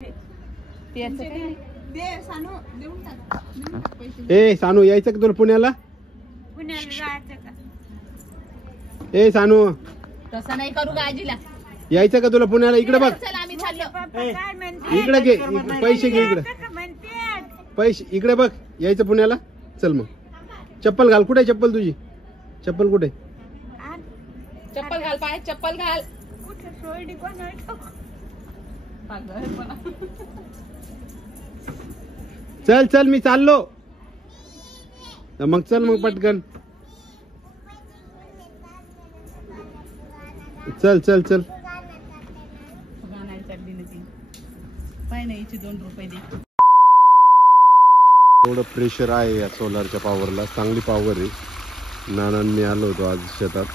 ए सानू यायचं का तुला पुण्याला? ए सानू तसं नाही करू गाजीला. यायचं का तुला पुण्याला? इकडे बघ, चल आम्ही चाललो. इकडे घे पैसे, घे इकडे पैसे, इकडे बघ. यायचं पुण्याला? चल मग. चप्पल घाल. कुठे चप्पल तुझी? चप्पल कुठे? चप्पल घाल, पाय चप्पल घाल. चल चल मी चाललो. मग चल मग पटकन. चल चल चल. एवढं प्रेशर आहे या सोलारच्या पॉवरला. चांगली पॉवर आहे. नानांनी आलो होतो आज शेतात,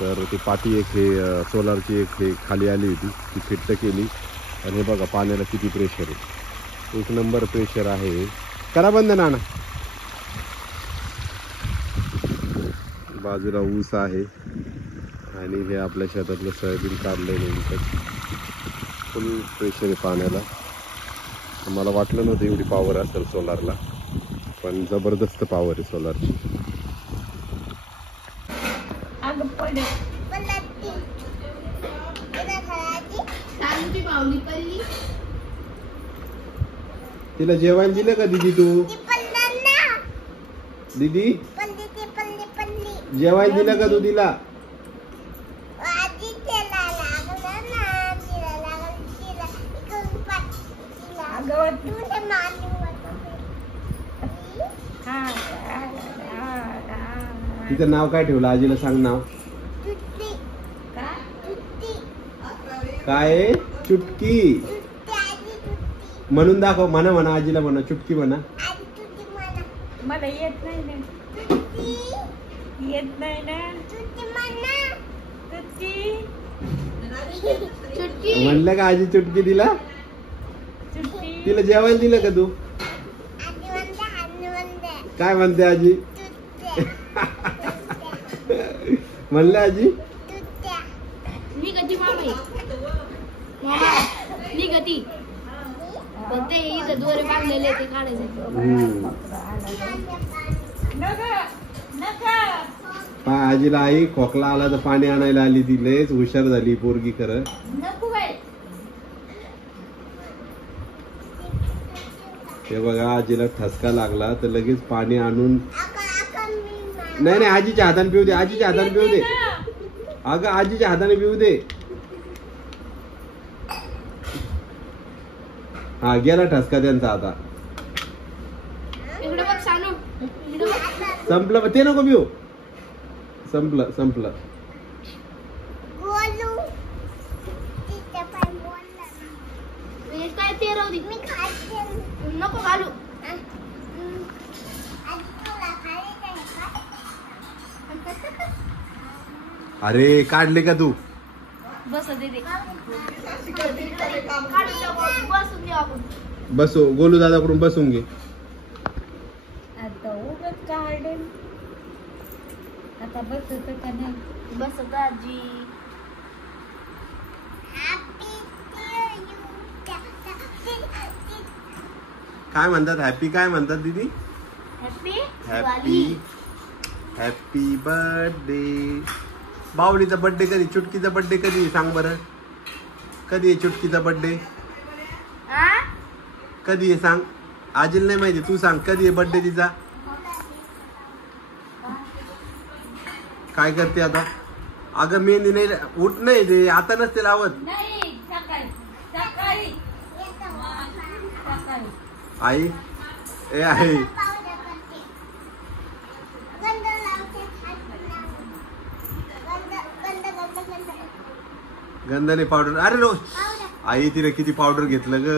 तर ती पाठी एक हे सोलारची एक हे खाली आली होती, ती फिट्ट केली. आणि हे बघा पाण्याला किती प्रेशर आहे. एक नंबर प्रेशर आहे. करा बंद नाना. बाजूला ऊस आहे आणि हे आपल्या शेतातलं सोयाबीन काढलंय नेमकं. फुल प्रेशर आहे पाण्याला. मला वाटलं नव्हतं एवढी पॉवर असेल सोलारला, पण जबरदस्त पॉवर आहे सोलारची. तिला जेवायला दिलं का दीदी? तू दीदी जेवायला दिलं का तू तिला? तिचं नाव काय ठेवलं? आजीला सांग नाव काय? चुटकी म्हणून दाखव. म्हणा म्हणा आजीला, म्हणा चुटकी म्हणा. मला येत नाही ना. येत नाही ना. म्हणलं का आजी चुटकी दिला? तिला जेवायला दिलं का तू? काय म्हणते आजी? म्हणलं आजी मी गती मामा मी गती ते इथं दोरे बांधलेले ते काढायचे. आजीला आई खोकला आला तर पाणी आणायला आली. ती लयच हुशार झाली पोरगी खरं. हे बघा आजीला ठसका लागला तर लगेच पाणी आणून. नाही नाही आजीच्या हाताने पिऊ दे. आजीच्या हाताने पिऊ दे. अगं आजीच्या हाताने पिऊ दे. हा गेला ठसका त्यांचा आता. संपलं ते नको पिऊ. संपलं संपलं. काय ते राहू दे. नको घालू. अरे काढले का तू? बस दीदी बसो. गोलू दादाकडून बसून घे. आता उगत गार्डन. आता बसत का नाही? बसत आजी. काय म्हणतात? हॅपी काय म्हणतात दीदी? Happy happy happy birthday. बावलीचा बर्थडे कधी? चुटकीचा बर्थडे कधी? सांग बरं. कधी आहे चुटकीचा बर्थडे? कधी आहे सांग. आजीला नाही माहिती, तू सांग कधी आहे बर्थडे तिचा? काय करते आता? अगं मेहंदी नाही उठ नाही ते आता नसते लावत. आई ए आई गंधाने पावडर. अरे रोज आई तिने किती पावडर घेतलं ग.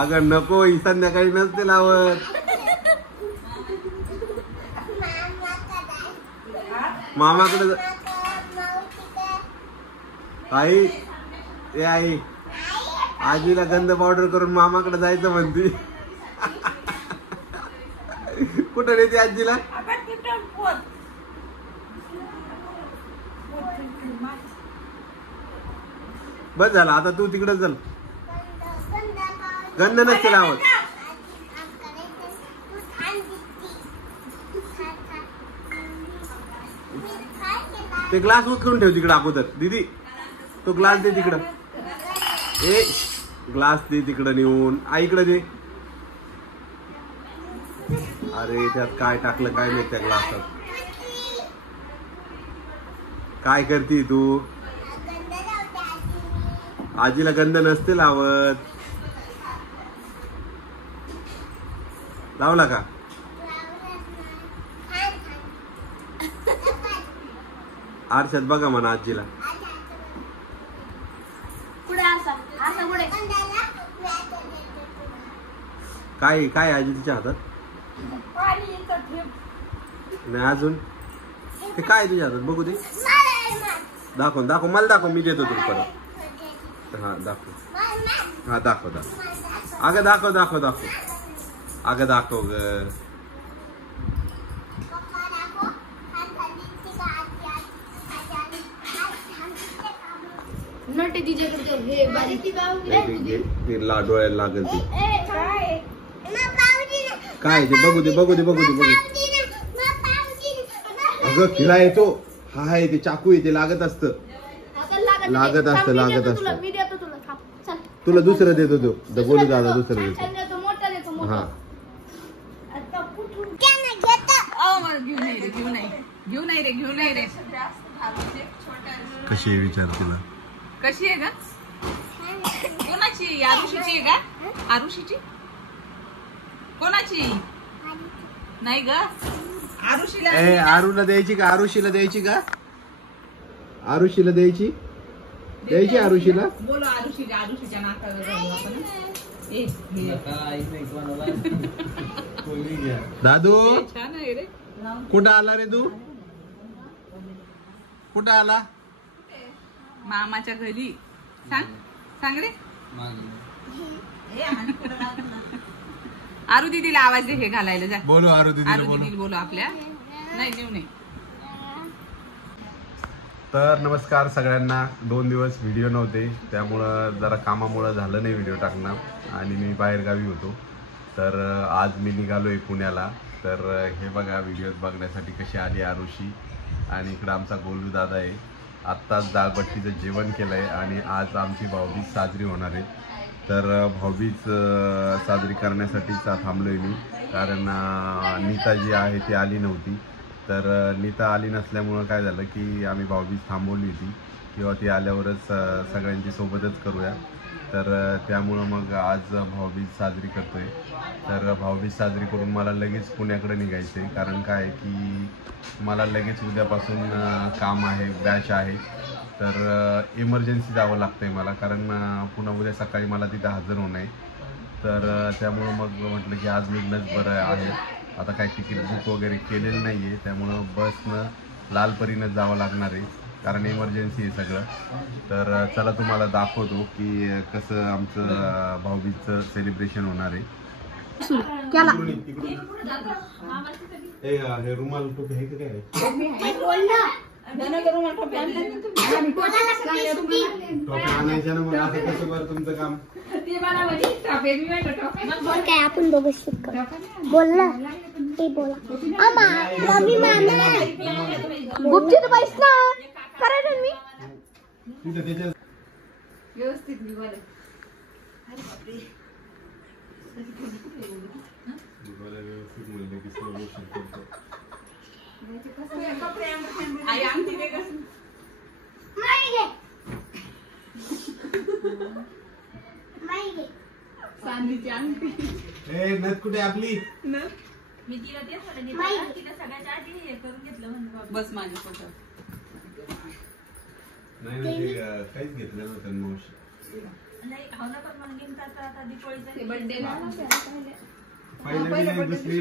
अगं नको, ही संध्याकाळी नसते लावत. मामाकडे आई ए आई आजीला गंध पावडर करून मामाकडे जायचं म्हणती. कुठं नेते आजीला? बस झालं आता तू तिकडे चल. गंध नसते लावत. ते ग्लास उचलून ठेव तिकडे अगोदर. दीदी तो ग्लास दे तिकडं. ए ग्लास दे तिकडं नेऊन. आईकडे दे. अरे त्यात काय टाकलं काय नाही त्या ग्लासात. काय करती तू? आजीला गंध नसते लावत. लावला का? आरशात बघा म्हणा आजीला. पुढे असा असा पुढे. काय काय आजी तिच्या हातात? नाही अजून. ते काय तुझ्या हातात बघू दे. दाखव दाखव मला दाखव. मी देतो तुला परत. हा दाखव. हा दाखव दाखव. अगं दाखव दाखव दाखव. अगं दाखव ग. नटे तिच्याकडे हे बारीक ती ते डोळ्याला लागेल ती. काय ते बघू दे बघू दे बघू दे बघू. अगं खिला येतो. हा आहे ते चाकू आहे ते लागत असतं. लागत असतं लागत असतं. मी देतो तुला. थांब चल. तुला दुसरं देतो तो बोलू दादा दुसरं देतो. देतो मोठा देतो मोठा. हा घेऊ नाही रे. कशी आहे विचार तिला. कशी आहे का? कोणाची? आरुषीची आहे का? आरुषीची? कोणाची? नाही ग आरुषीला. ए आरूला द्यायची का? आरुषीला द्यायची का? आरुषीला द्यायची. द्यायची आरुषीला. बोलो आरुषीच्या. आरुषीच्या नाकाला जाऊ आपण. दादू छान आहे रे. कुठं आला रे तू? कुठं आला? मामाच्या घरी. सांग रे. आरू दीदीला आवाज दे. हे घालायला जा. बोलो आरू दीदीला आरू बोलो. दीदीला बोलो आपल्या. नाही नेऊ नाही. तर नमस्कार सगळ्यांना. 2 दिवस व्हिडिओ नव्हते त्यामुळं जरा कामामुळं झालं नाही व्हिडिओ टाकणं. आणि मी बाहेरगावी होतो. तर आज मी निघालोय पुण्याला. तर हे बघा व्हिडिओ बघण्यासाठी कशी आली आरुषी. आणि इकडं आमचा गोलू दादा आहे. आत्ताच दाळबट्टीचं जेवण केलं आहे. आणि आज आमची भाऊबीज साजरी होणार आहे. तर भाऊबीज साजरी करण्यासाठीच थांबलो आहे मी. कारण नीता जी आहे ती आली नव्हती. तर नीता आली नसल्यामुळं काय झालं की आम्ही भाऊबीज थांबवली होती. किंवा ती आल्यावरच सगळ्यांची सोबतच करूया. तर त्यामुळं मग आज भाऊबीज साजरी करतो आहे. तर भाऊबीज साजरी करून मला लगेच पुण्याकडे निघायचं आहे. कारण काय की मला लगेच उद्यापासून काम आहे. बॅच आहे. तर इमर्जन्सी जावं लागतं आहे मला. कारण पुन्हा उद्या सकाळी मला तिथं हजर होणं आहे. तर त्यामुळं मग म्हटलं की आज निघणंच बरं आहे. आता काय तिकीट बुक वगैरे केलेलं नाही आहे. त्यामुळं बसनं लालपरीनं जावं लागणार आहे. कारण इमर्जन्सी आहे सगळं. तर चला तुम्हाला दाखवतो की कसं आमचं भाऊबीजचं सेलिब्रेशन होणार आहे. हे रुमाल टोपी आहे का काय? टोपी आणायच्या ना. मग आता कसं बरं तुमचं काम? काय आपण दोघं शिकतो. बोल ना. ते बोला. मम्मी मामा गुपचूप पैस ना. करायला मी व्यवस्थित आई अंगठी दे कसं. चांदीची अंगठी. नथ कुठे आपली? मी तिला तिला सगळ्याच्या आधी हे करून घेतलं म्हणून. बस माझ्या फोटो. नाही काहीच घेतलं नव्हतं मावशी. नाही हो ना. पण मग नेमका आता दिवाळीचा बर्थडे ना. पहिल्या दुसरी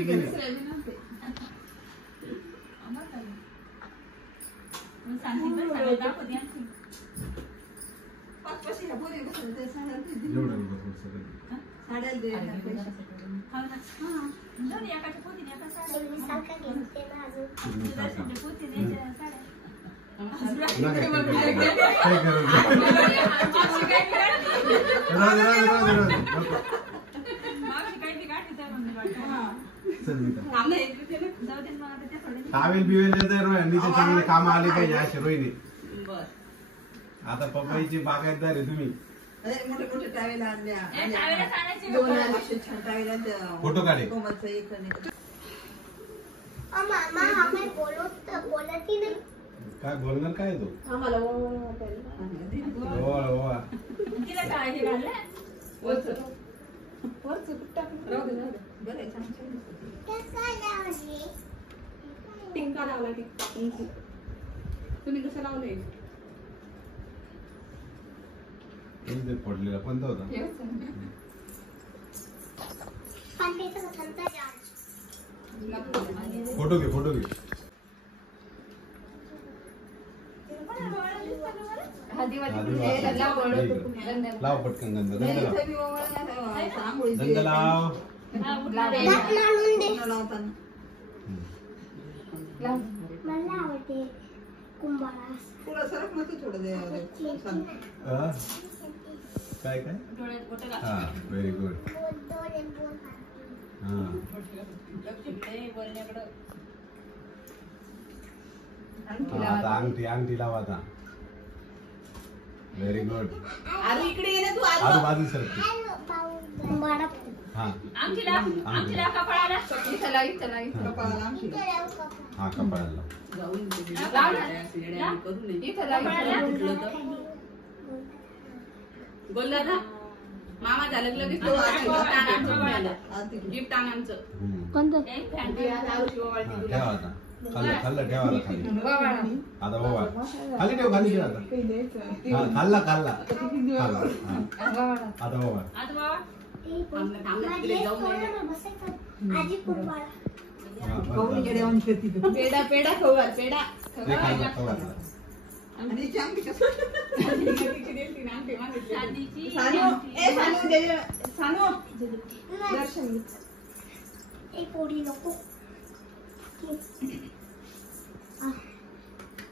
टावेल बिवेल चांगले काम आले पाहिजे असे रोहिणी. आता पपईची बागायतदार आहे तुम्ही. मोठे मोठे टावेल आणल्या. फोटो काढे. काय बोलणार काय तो टिंका लावला तुम्ही कसं लावलंय पडलेला कोणता होता. फोटो घे फोटो घे. लाव पटकन गंध गंध लाव. मला आवडते कुंभारा. थोडं सरक नसतं थोडं काय काय हा व्हेरी गुड. हा आता अंगठी अंगठी लावा आता. Very good. अरे इकडे ये ना तू. आजूबाजू सर. कुंभारा. हा आमचीला कपाळाला इथला इथला कपाळाला आमची. हा कपाळाला जाऊन बोलला ना मामा झालं लगेच गिफ्ट आणायचं. कोणतं? ठेवा आता. खाल्लं खाल्लं ठेवा खाली. आता बाबा खाली ठेव खाली ठेव आता. हा खाल्ला खाल्ला आता बाबा. आजी कुंभारा. पेडा पेडा खवल पेडा ते खाल्ला खाल्ला. आणि चांगली कसं दर्शन एक पोळी नको.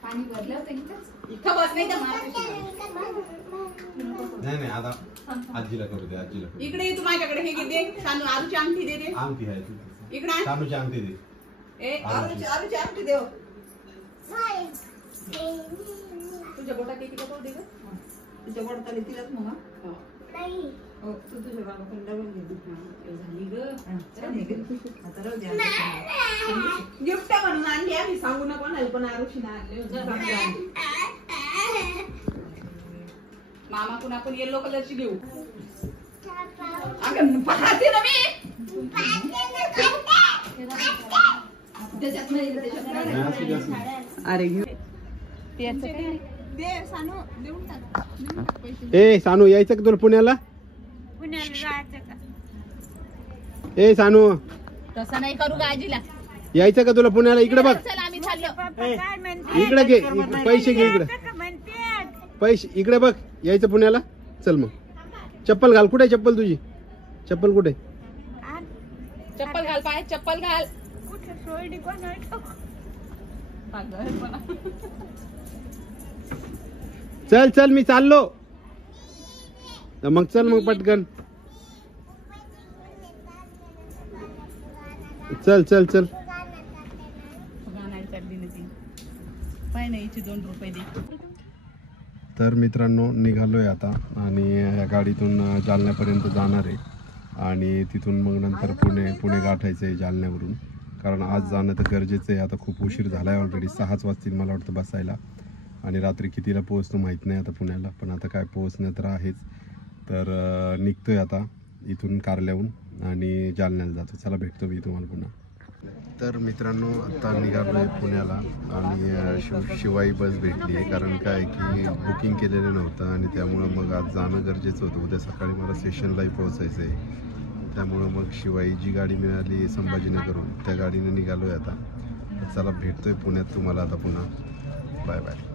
पाणी भरलं होतं इथं बस नाही तर नाही नाही आता आजीला करू दे आजीला करू दे. इकडे ये तू माझ्याकडे हे घे दे सानू आरूची अंगठी दे दे अंगठी आहे इकडे आण. सानूची अंगठी दे. ए आरूची आमची देव. तुझ्या बोटात किती कपड दे ग तुझ्या बोटाला तिलाच मग. नाही. हो तू तुझ्या बाबाकडे डबल घे. झाली ग आता राहू द्या. गिफ्ट म्हणून आणली आम्ही सांगू नको कोणाला पण आरुषीने आणले मामा पण आपण येलो कलरची घेऊ. अगं पाहते ना मी त्याच्यात नाही अरे घेऊ दे सानू देऊन टाक ए सानू यायचं का तुला पुण्याला. ए सानू तसं नाही करू गाजीला. यायचं का तुला पुण्याला. इकडे बघ चल आम्ही चाललो. इकडे घे पैसे घे इकडे पैसे इकडे बघ. यायचं पुण्याला. चल मग चप्पल घाल. कुठे चप्पल तुझी. चप्पल कुठे. चप्पल घाल पाय चप्पल घाल. चल चल मी चाललो. मग चल मग पटकन. चल चल चल. तर मित्रांनो निघालोय आता आणि या गाडीतून जालन्यापर्यंत जाणार आहे आणि तिथून मग नंतर पुणे गाठायचं आहे जालन्यावरून. कारण आज जाणं तर गरजेचं आहे. आता खूप उशीर झाला आहे ऑलरेडी. 6 वाजतील मला वाटतं बसायला. आणि रात्री कितीला पोहोचतो माहीत नाही आता पुण्याला. पण आता काय पोहोचणं तर आहेच. तर निघतोय आता इथून कारल्याहून आणि जालन्याला जातो. चला भेटतो मी तुम्हाला पुन्हा. तर मित्रांनो आता निघालो आहे पुण्याला आणि शिवाई बस भेटली आहे. कारण काय की बुकिंग केलेलं नव्हतं आणि त्यामुळं मग आज जाणं गरजेचं होतं. उद्या सकाळी मला स्टेशनलाही पोहोचायचं आहे. त्यामुळं मग शिवाई जी गाडी मिळाली संभाजीनगरहून त्या गाडीने निघालो आहे आता. चला भेटतोय पुण्यात तुम्हाला आता पुन्हा. Bye bye.